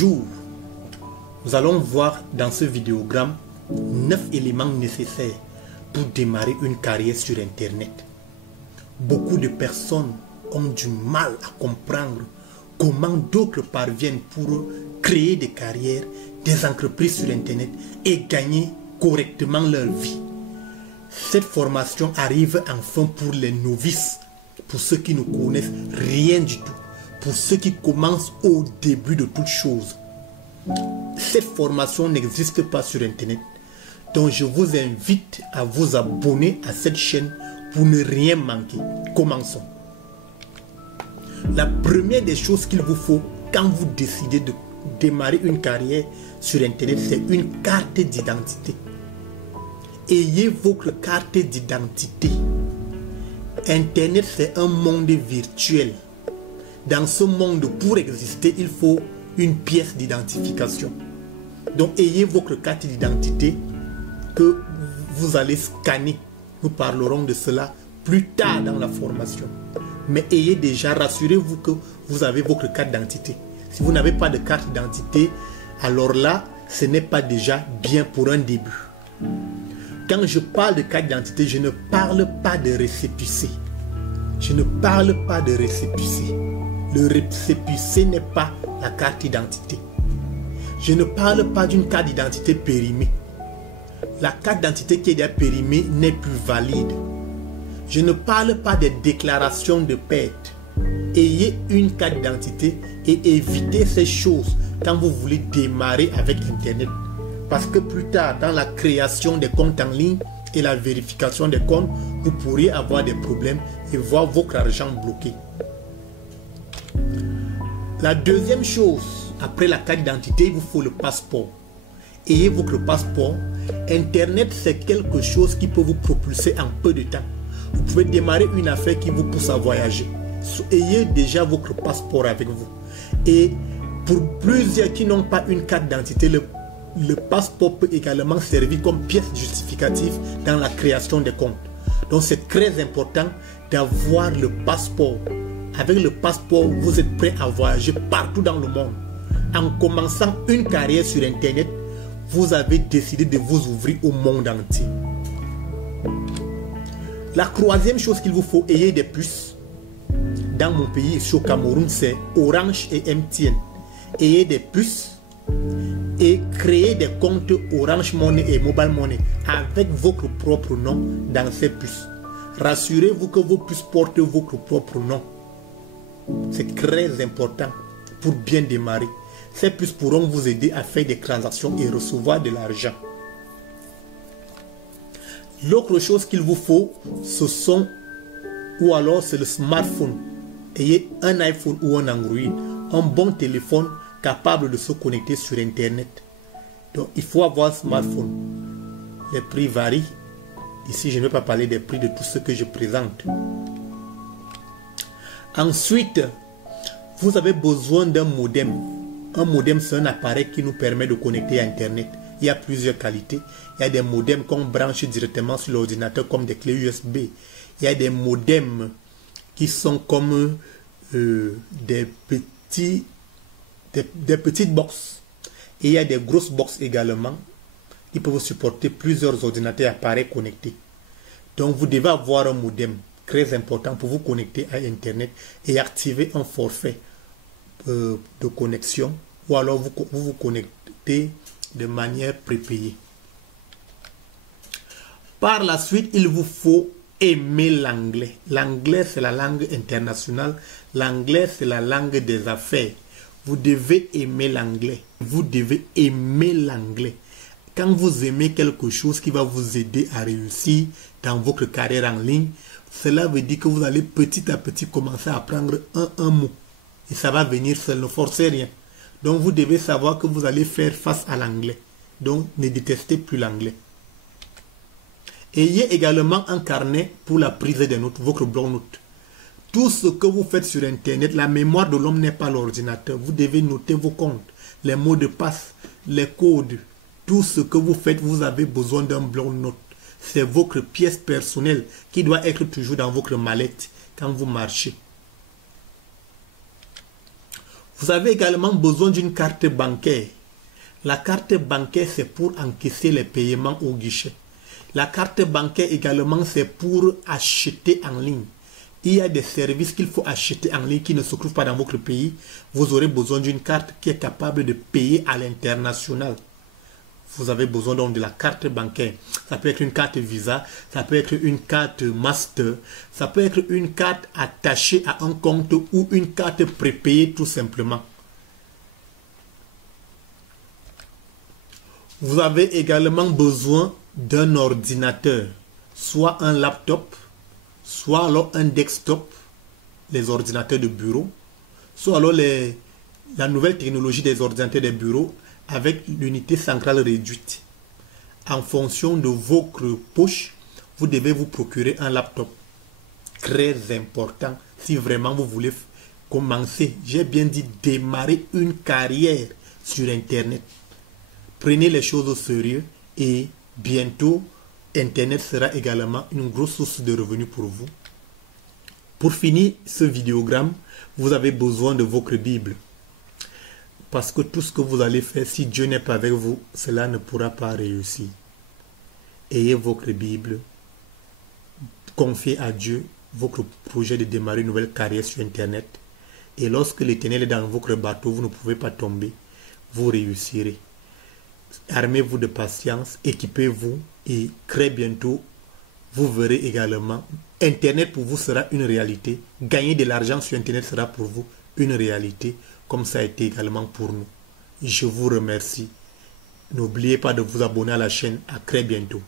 Bonjour, nous allons voir dans ce vidéogramme 9 éléments nécessaires pour démarrer une carrière sur Internet. Beaucoup de personnes ont du mal à comprendre comment d'autres parviennent pour créer des carrières, des entreprises sur Internet et gagner correctement leur vie. Cette formation arrive enfin pour les novices, pour ceux qui ne connaissent rien du tout, pour ceux qui commencent au début de toute chose. Cette formation n'existe pas sur Internet, donc je vous invite à vous abonner à cette chaîne pour ne rien manquer. Commençons. La première des choses qu'il vous faut quand vous décidez de démarrer une carrière sur Internet, c'est une carte d'identité. Ayez votre carte d'identité. Internet, c'est un monde virtuel. Dans ce monde, pour exister, il faut une pièce d'identification. Donc, ayez votre carte d'identité que vous allez scanner. Nous parlerons de cela plus tard dans la formation. Mais ayez déjà, rassurez-vous que vous avez votre carte d'identité. Si vous n'avez pas de carte d'identité, alors là, ce n'est pas déjà bien pour un début. Quand je parle de carte d'identité, je ne parle pas de récépissé. Je ne parle pas de récépissé. Le récépissé n'est pas la carte d'identité. Je ne parle pas d'une carte d'identité périmée. La carte d'identité qui est déjà périmée n'est plus valide. Je ne parle pas des déclarations de perte. Ayez une carte d'identité et évitez ces choses quand vous voulez démarrer avec Internet. Parce que plus tard, dans la création des comptes en ligne et la vérification des comptes, vous pourriez avoir des problèmes et voir votre argent bloqué. La deuxième chose, après la carte d'identité, il vous faut le passeport. Ayez votre passeport. Internet, c'est quelque chose qui peut vous propulser en peu de temps. Vous pouvez démarrer une affaire qui vous pousse à voyager. Ayez déjà votre passeport avec vous. Et pour plusieurs qui n'ont pas une carte d'identité, le passeport peut également servir comme pièce justificative dans la création des comptes. Donc c'est très important d'avoir le passeport. Avec le passeport, vous êtes prêt à voyager partout dans le monde. En commençant une carrière sur Internet, vous avez décidé de vous ouvrir au monde entier. La troisième chose qu'il vous faut, ayez des puces. Dans mon pays, ici au Cameroun, c'est Orange et MTN. Ayez des puces et créez des comptes Orange Money et Mobile Money avec votre propre nom dans ces puces. Rassurez-vous que vos puces portent votre propre nom. C'est très important pour bien démarrer. Ces puces pourront vous aider à faire des transactions et recevoir de l'argent. L'autre chose qu'il vous faut, ce sont, ou alors c'est le smartphone. Ayez un iPhone ou un Android, un bon téléphone capable de se connecter sur Internet. Donc il faut avoir un smartphone. Les prix varient. Ici, je ne vais pas parler des prix de tout ce que je présente. Ensuite, vous avez besoin d'un modem. Un modem, c'est un appareil qui nous permet de connecter à Internet. Il y a plusieurs qualités. Il y a des modems qu'on branche directement sur l'ordinateur comme des clés USB. Il y a des modems qui sont comme des petites boxes. Et il y a des grosses boxes également qui peuvent supporter plusieurs ordinateurs et appareils connectés. Donc vous devez avoir un modem très important pour vous connecter à Internet et activer un forfait de connexion, ou alors vous vous connectez de manière prépayée. Par la suite, il vous faut aimer l'anglais. L'anglais, c'est la langue internationale. L'anglais, c'est la langue des affaires. Vous devez aimer l'anglais. Vous devez aimer l'anglais. Quand vous aimez quelque chose qui va vous aider à réussir dans votre carrière en ligne, cela veut dire que vous allez petit à petit commencer à apprendre un mot. Et ça va venir seul, ne forcez rien. Donc vous devez savoir que vous allez faire face à l'anglais. Donc ne détestez plus l'anglais. Ayez également un carnet pour la prise des notes, votre bloc-notes. Tout ce que vous faites sur Internet, la mémoire de l'homme n'est pas l'ordinateur. Vous devez noter vos comptes, les mots de passe, les codes. Tout ce que vous faites, vous avez besoin d'un bloc-notes. C'est votre pièce personnelle qui doit être toujours dans votre mallette quand vous marchez. Vous avez également besoin d'une carte bancaire. La carte bancaire, c'est pour encaisser les paiements au guichet. La carte bancaire également, c'est pour acheter en ligne. Il y a des services qu'il faut acheter en ligne qui ne se trouvent pas dans votre pays. Vous aurez besoin d'une carte qui est capable de payer à l'international. Vous avez besoin donc de la carte bancaire. Ça peut être une carte Visa, ça peut être une carte Master, ça peut être une carte attachée à un compte ou une carte prépayée tout simplement. Vous avez également besoin d'un ordinateur, soit un laptop, soit alors un desktop, les ordinateurs de bureau, soit alors la nouvelle technologie des ordinateurs de bureau avec l'unité centrale réduite. En fonction de votre poche, vous devez vous procurer un laptop. Très important si vraiment vous voulez commencer, j'ai bien dit démarrer une carrière sur Internet. Prenez les choses au sérieux et bientôt, Internet sera également une grosse source de revenus pour vous. Pour finir ce vidéogramme, vous avez besoin de votre Bible. Parce que tout ce que vous allez faire, si Dieu n'est pas avec vous, cela ne pourra pas réussir. Ayez votre Bible. Confiez à Dieu votre projet de démarrer une nouvelle carrière sur Internet. Et lorsque l'Éternel est dans votre bateau, vous ne pouvez pas tomber. Vous réussirez. Armez-vous de patience, équipez-vous et très bientôt, vous verrez également, Internet pour vous sera une réalité. Gagner de l'argent sur Internet sera pour vous une réalité, comme ça a été également pour nous. Je vous remercie. N'oubliez pas de vous abonner à la chaîne. À très bientôt.